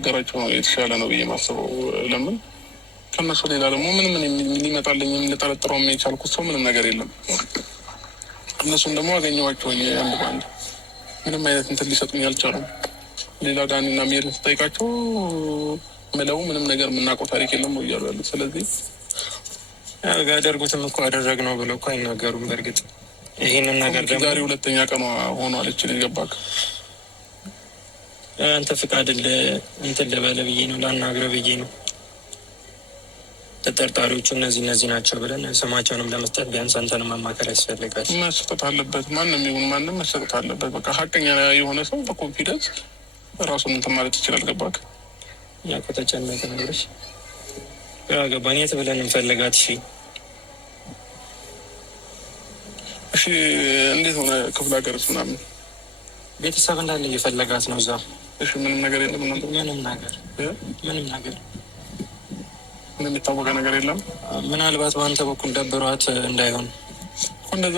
ቢነገራቸው ነው የተሻለ ነው ብዬ ማስበው። ለምን ከነሱ ሌላ ደግሞ ምንም ሊመጣልኝ ልጠረጥረው የቻልኩት ሰው ምንም ነገር የለም። እነሱም ደግሞ አገኘኋቸው አንድ በአንድ ምንም አይነት እንትን ሊሰጡኝ አልቻሉም። ሌላ ዳኒና ሜሪን ስጠይቃቸው ምለው ምንም ነገር የምናውቀው ታሪክ የለም ነው እያሉ ያሉት። ስለዚህ ያደርጉትም እኮ አደረግነው ብለው እኮ አይናገሩም። በእርግጥ ይህንን ነገር ደግሞ ዛሬ ሁለተኛ ቀኗ ሆኗል። እችን የገባክ አንተ ፍቃድ እንትን ልበለ ብዬ ነው ላናግረው ብዬ ነው። ተጠርጣሪዎቹ እነዚህ ናቸው ብለን ስማቸውንም ለመስጠት ቢያንስ አንተንም ማማከር ያስፈልጋል። መሰጠት አለበት። ማንም ይሁን ማንም መሰጠት አለበት። በቃ ሀቀኛ የሆነ ሰው በኮንፊደንስ ራሱን እንትን ማለት ይችላል። ገባክ? ያው ከተጨነቀ ነገሮች ግራ ገባኝ። የት ብለን እንፈልጋት? እሺ እንዴት ሆነ? ክፍለ ሀገርስ ምናምን ቤተሰብ እንዳለ እየፈለጋት ነው እዛ። እሺ ምንም ነገር የለም? ምንም ነገር ምንም የታወቀ ነገር የለም። ምናልባት በአንተ በኩል ደብሯት እንዳይሆን እንደዛ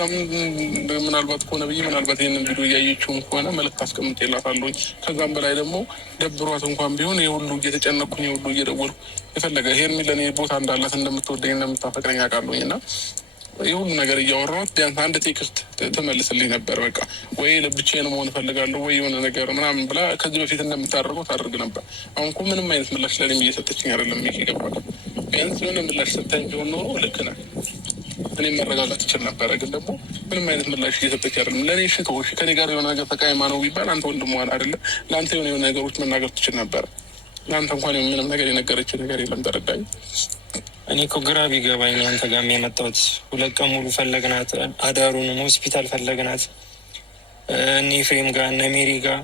ምናልባት ከሆነ ብዬ ምናልባት ይህንን ቪዲዮ እያየችውም ከሆነ መልዕክት አስቀምጬላታለሁኝ። ከዛም በላይ ደግሞ ደብሯት እንኳን ቢሆን የሁሉ እየተጨነኩኝ የሁሉ እየደወልኩ የፈለገ ሄርሚ ለእኔ ቦታ እንዳላት እንደምትወደኝ እንደምታፈቅረኝ አውቃለሁኝ እና የሁሉ ነገር እያወራሁት ቢያንስ አንድ ቴክስት ትመልስልኝ ነበር። በቃ ወይ ብቻዬን መሆን እፈልጋለሁ ወይ የሆነ ነገር ምናምን ብላ ከዚህ በፊት እንደምታደርገው ታደርግ ነበር። አሁን እኮ ምንም አይነት ምላሽ ለእኔም እየሰጠችኝ አይደለም። ይገባል? ቢያንስ የሆነ ምላሽ ሰጥተኝ ቢሆን ኖሮ ልክ ነህ እኔም መረጋጋት ይችል ነበረ። ግን ደግሞ ምንም አይነት ምላሽ እየሰጠች አይደለም። ለእኔ ሽቶሽ ከኔ ጋር የሆነ ነገር ተቃይማ ነው ቢባል አንተ ወንድሟ አይደለ? ለአንተ የሆነ ነገሮች መናገር ትችል ነበረ። ለአንተ እንኳን ምንም ነገር የነገረችው ነገር የለም። ተረዳኝ። እኔ እኮ ግራ ቢገባኝ ነው አንተ ጋር የመጣሁት። 2 ቀን ሙሉ ፈለግናት፣ አዳሩንም ሆስፒታል ፈለግናት። እነ ኤፍሬም ጋር እነ ሜሪ ጋር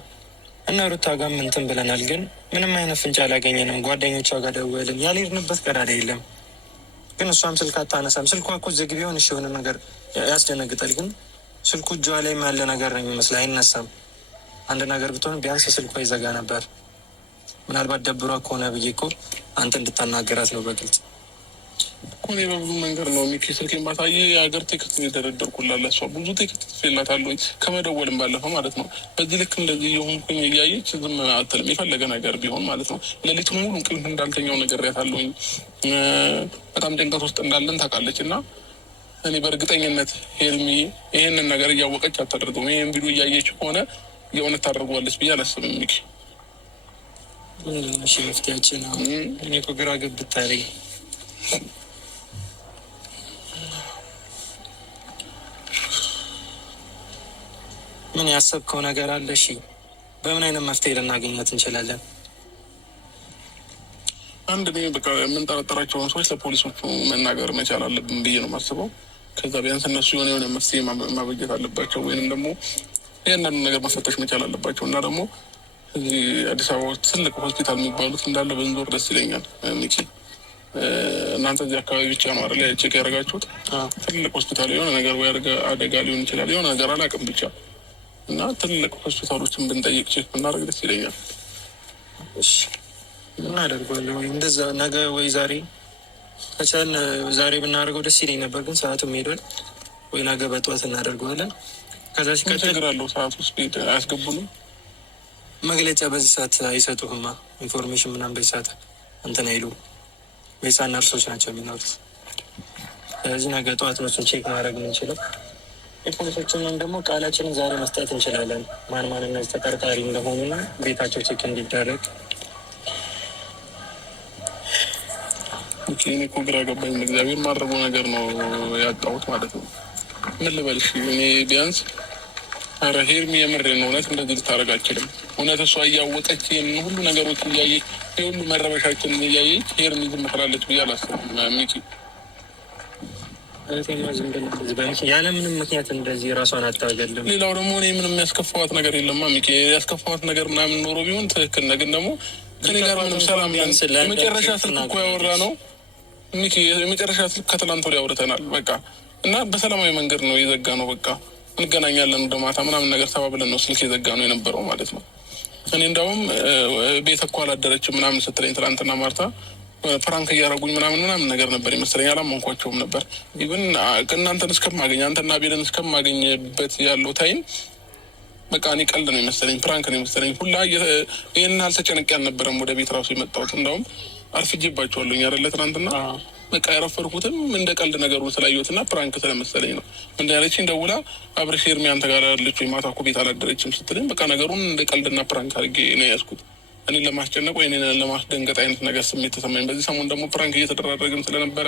እነ ሩታ ጋር እንትን ብለናል። ግን ምንም አይነት ፍንጭ አላገኘንም። ጓደኞቿ ጋር ደወልን፣ ያልሄድንበት ቀዳዳ የለም። ግን እሷም ስልክ አታነሳም። ስልኳ እኮ ዝግ ቢሆን እሺ የሆነ ነገር ያስደነግጣል። ግን ስልኩ እጇ ላይ ያለ ነገር ነው የሚመስለው፣ አይነሳም። አንድ ነገር ብትሆን ቢያንስ ስልኳ ይዘጋ ነበር። ምናልባት ደብሯ ከሆነ ብዬ እኮ አንተ እንድታናገራት ነው በግልጽ እኮ። እኔ በብዙ መንገድ ነው ሚኪ ስልኬን ባሳየ የሀገር ቴክስት የደረደርኩላት ለእሷ ብዙ ቴክስት ትፌላታለሁኝ ከመደወልም ባለፈው ማለት ነው። በዚህ ልክ እንደዚህ የሆንኩኝ እያየች ዝም አትልም። የፈለገ ነገር ቢሆን ማለት ነው። ሌሊቱ ሙሉ እንቅልፍ እንዳልተኛው ነግሬያታለሁኝ። በጣም ጭንቀት ውስጥ እንዳለን ታውቃለች። እና እኔ በእርግጠኝነት ሄርሚ ይህንን ነገር እያወቀች አታደርገውም። ይህን ቪዲዮ እያየች ከሆነ የእውነት ታደርገዋለች ብዬ አላስብም ሚኪ። እሺ መፍትያችን እኔ እኮ ግራ ገብቶኛል። ምን ያሰብከው ነገር አለ? እሺ በምን አይነት መፍትሄ ልናገኘት እንችላለን? አንድ እኔ በቃ የምንጠረጠራቸውን ሰዎች ለፖሊሶቹ መናገር መቻል አለብን ብዬ ነው የማስበው። ከዛ ቢያንስ እነሱ የሆነ መፍትሄ ማበጀት አለባቸው፣ ወይንም ደግሞ ያንዳንዱ ነገር መፈተሽ መቻል አለባቸው። እና ደግሞ እዚህ አዲስ አበባ ውስጥ ትልቅ ሆስፒታል የሚባሉት እንዳለ በንዞር ደስ ይለኛል ሚኪ። እናንተ እዚህ አካባቢ ብቻ ነው አይደል ቼክ ያደረጋችሁት? ትልቅ ሆስፒታል የሆነ ነገር ወይ አደጋ ሊሆን ይችላል የሆነ ነገር አላውቅም ብቻ እና ትልቅ ሆስፒታሎችን ብንጠይቅ ቼክ ብናደርግ ደስ ይለኛል። እናደርገዋለሁ እንደዛ ነገ ወይ ዛሬ ከቻልን ዛሬ ብናደርገው ደስ ይለኝ ነበር። ግን ሰዓቱም ሄዷል። ወይ ነገ በጠዋት እናደርገዋለን። ከዛ ሲቀጥል ሰዓት ውስጥ አያስገቡንም። መግለጫ በዚህ ሰዓት አይሰጡህማ። ኢንፎርሜሽን ምናምን በዚህ ሰዓት እንትን አይሉ ቤሳ ነርሶች ናቸው የሚኖሩት። ስለዚህ ነገ ጠዋት ነው ቼክ ማድረግ የምንችለው። የፖሊሶችንም ደግሞ ቃላችንን ዛሬ መስጠት እንችላለን። ማን እነዚህ ተጠርጣሪ እንደሆኑና ቤታቸው ቼክ እንዲደረግ። እኔ እኮ ግራ ገባኝ። እግዚአብሔር ማድረገው ነገር ነው ያጣሁት ማለት ነው። ምን ልበልሽ እኔ ቢያንስ ኧረ ሄርሚ የምሬን ነው። እውነት እንደዚህ ልታደርግ አልችልም። እውነት እሷ እያወቀች ሁሉ ነገሮች እያየች የሁሉ መረበሻችንን እያየች ሄርሚ ዝም ትላለች ብዬ አላስብም ሚኪ። ያለምንም ምክንያት እንደዚህ ራሷን አታገልም። ሌላው ደግሞ እኔ ምንም የሚያስከፋዋት ነገር የለማ ሚኪ። ያስከፋዋት ነገር ምናምን ኖሮ ቢሆን ትክክል ነው። ግን ደግሞ ከኔ ጋር ምንም ሰላም የመጨረሻ ስልክ እኮ ያወራ ነው ሚኪ። የመጨረሻ ስልክ ከትላንት ወዲያ አውርተናል በቃ። እና በሰላማዊ መንገድ ነው የዘጋ ነው በቃ። እንገናኛለን ወደ ማታ ምናምን ነገር ተባብለን ነው ስልክ የዘጋ ነው የነበረው ማለት ነው። እኔ እንዳውም ቤት እኮ አላደረችም ምናምን ስትለኝ ትናንትና ማርታ ፕራንክ እያደረጉኝ ምናምን ነገር ነበር ይመስለኝ። አላመንኳቸውም ነበር። ኢቭን እናንተን እስከማገኝ አንተና ቤልን እስከማገኝበት ያለው ታይም በቃ እኔ ቀልድ ነው የመሰለኝ፣ ፕራንክ ነው የመሰለኝ ሁላ። ይህን አልተጨነቄ አልነበረም ወደ ቤት ራሱ የመጣሁት። እንደውም አርፍጄባቸዋለሁ አይደለ ትናንትና። በቃ ያረፈርኩትም እንደ ቀልድ ነገሩን ስላየሁት እና ፕራንክ ስለመሰለኝ ነው። እንደ ያለችኝ ደውላ አብረሽ ኤርሚ አንተ ጋር ያለች ወይ ማታ እኮ ቤት አላደረችም ስትለኝ በቃ ነገሩን እንደ ቀልድና ፕራንክ አድርጌ ነው ያዝኩት። እኔን ለማስጨነቅ ወይ እኔን ለማስደንገጥ አይነት ነገር ስሜት ተሰማኝ። በዚህ ሰሞን ደግሞ ፕራንክ እየተደራረግም ስለነበረ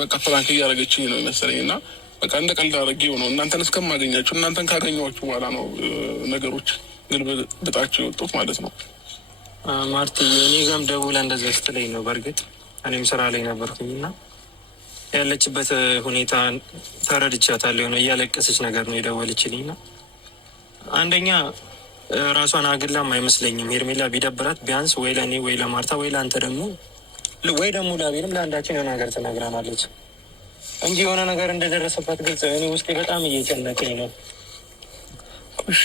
በቃ ፕራንክ እያደረገችኝ ነው የመሰለኝ እና በቃ እንደ ቀልድ አድርጌው ነው እናንተን እስከማገኛችሁ። እናንተን ካገኘኋችሁ በኋላ ነው ነገሮች ግልብጣቸው የወጡት ማለት ነው። ማርቲ እኔ ጋርም ደውላ እንደዛ ስትለኝ ነው። በእርግጥ እኔም ስራ ላይ ነበርኩኝ እና ያለችበት ሁኔታ ተረድቻታለሁ። የሆነ እያለቀሰች ነገር ነው የደወለችልኝ እና አንደኛ ራሷን አግላም አይመስለኝም። ሄርሜላ ቢደብራት ቢያንስ ወይ ለእኔ ወይ ለማርታ ወይ ለአንተ ደግሞ ወይ ደግሞ ለአቤልም ለአንዳችን የሆነ ነገር ትነግረናለች እንጂ የሆነ ነገር እንደደረሰባት ግልጽ እኔ ውስጤ በጣም እየጨነቀኝ ነው። እሺ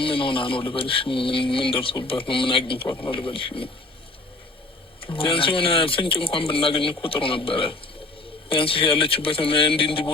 ምን ሆና ነው ልበልሽ? ምን ደርሶባት ነው? ምን አግኝቷት ነው ልበልሽ? ቢያንስ የሆነ ፍንጭ እንኳን ብናገኝ እኮ ጥሩ ነበረ። ቢያንስ ያለችበትን እንዲህ